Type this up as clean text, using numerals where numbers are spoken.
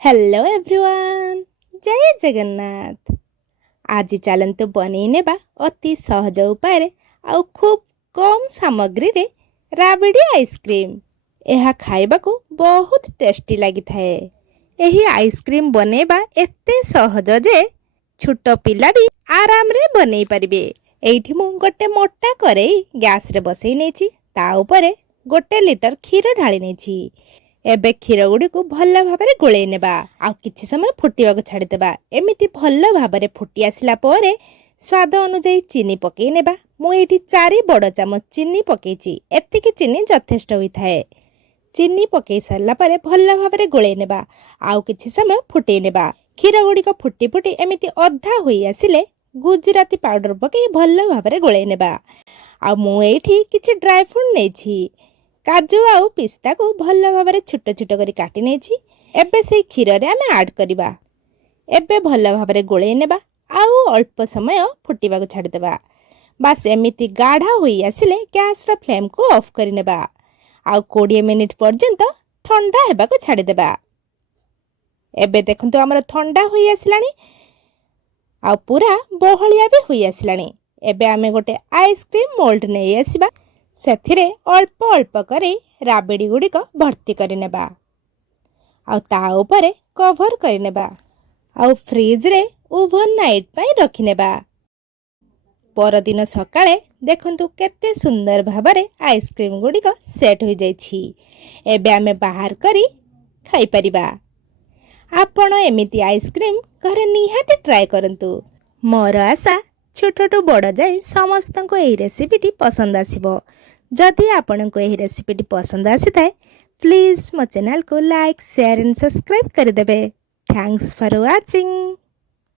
Hello everyone, जय जगन्नाथ। आज चलतु बनै नेबा अति सहज उपाय आउ खूब कम सामग्री रे राबड़ी आइसक्रीम। यह खाइबा को बहुत टेस्टी लगी थाए। यही आइसक्रीम बनेबा एते सहज जे छोट पिला भी आराम रे बनै परिबे। एठी मु गोटे मोटा करेई गैस रे बसई नेछि, ता ऊपर गोटे लिटर क्षीर ढाली नेछि। एबे क्षीर गुड़ी को भल भाव में गोले नेबा आ किछि समय फुटिबा को छाड़ी देबा। एमिति भल भाव में फुटी आसिला परे स्वाद अनुसार चीनी पकई नेबा। मु एठी 4 बड़ चामच चीनी पकेछि। एतिकी चीनी यथेष्ट होई थाए। चीनी पकई सारला परे भल भाव में गोले नेबा आउ किछि समय फुटई नेबा। क्षीर गुड़ी को फुटी फुटी एमिति अधा होई आसिले गुजराती पाउडर पकई भल भाव में गोले नेबा। आ मु एठी किछि ड्राई फ्रूट नेछि। काजू आउ पिस्ता को भल भाव में छोट छोट करी काटी नेछि। एबे से क्षीर रे आमे ऐड करबा। एबे भल भाव में गोले नेबा आउ अल्प समय फुटिबा को छाड़ी देबा। बस एमिति गाढ़ा होई आसिले गैस रा फ्लेम को ऑफ करि नेबा आउ 20 मिनिट पर्यंत ठंडा हेबा को छाड़ी देबा। एबे देखंतु हमर ठंडा होई आसिलानी आउ पूरा बहलिया भी होई आसिलानी। एबे आमे गोटे आइसक्रीम मोल्ड नै आसीबा। सेथिरे अल्प अल्प करे राबड़ी गुड़िक भर्ती करिनेबा आउ ता ऊपर कवर करिनेबा आउ फ्रिज रे ओवरनाइट पई रखिनेबा। परदिन सकाळे देखंतु केते सुंदर भाबरे आइसक्रीम गुड़िक सेट हो जाइछि। एबे आमे बाहर करी खाई परिबा। आपण एमिति आइसक्रीम घरे निहाती ट्राई करंतु। मोर आशा छोटो बड़ जाए समस्त को यही रेसिपीटी पसंद आसिबो। जदि आपण को यही रेसिपीटी पसंद आसी थाए प्लीज मो चैनल को लाइक शेयर एंड सब्सक्राइब कर देबे। Thanks for watching.